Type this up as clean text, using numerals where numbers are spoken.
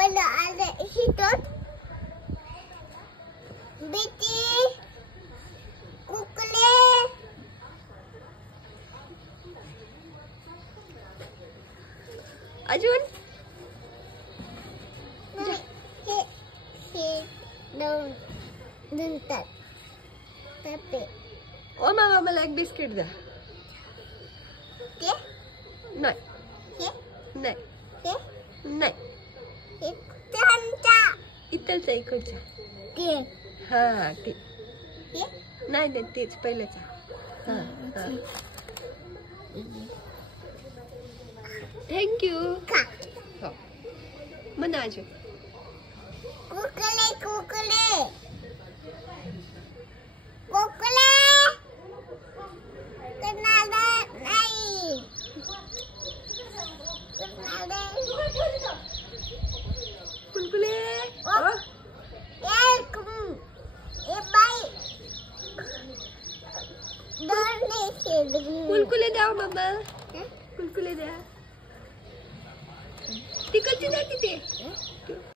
पहिलं आलं हिटत बिटी कुकले अजून हे दोन नंतर तपे ओ मामा मला एक बिस्किट द्या. ते नाही हे नाही ते नाही हे त्यांचा इथलचा इकडचा. ते हा ते हे नाही नाही तेच पहिल्याचा. हा हा थँक्यू. का हो म्हणा अजून. कुकले कुकले कुकले कनाडा नाही कनाडा कुलकुले ओ एक ए बाई दोन कुलकुले द्या मामा. कुलकुले द्या. तिकडची द्या किती.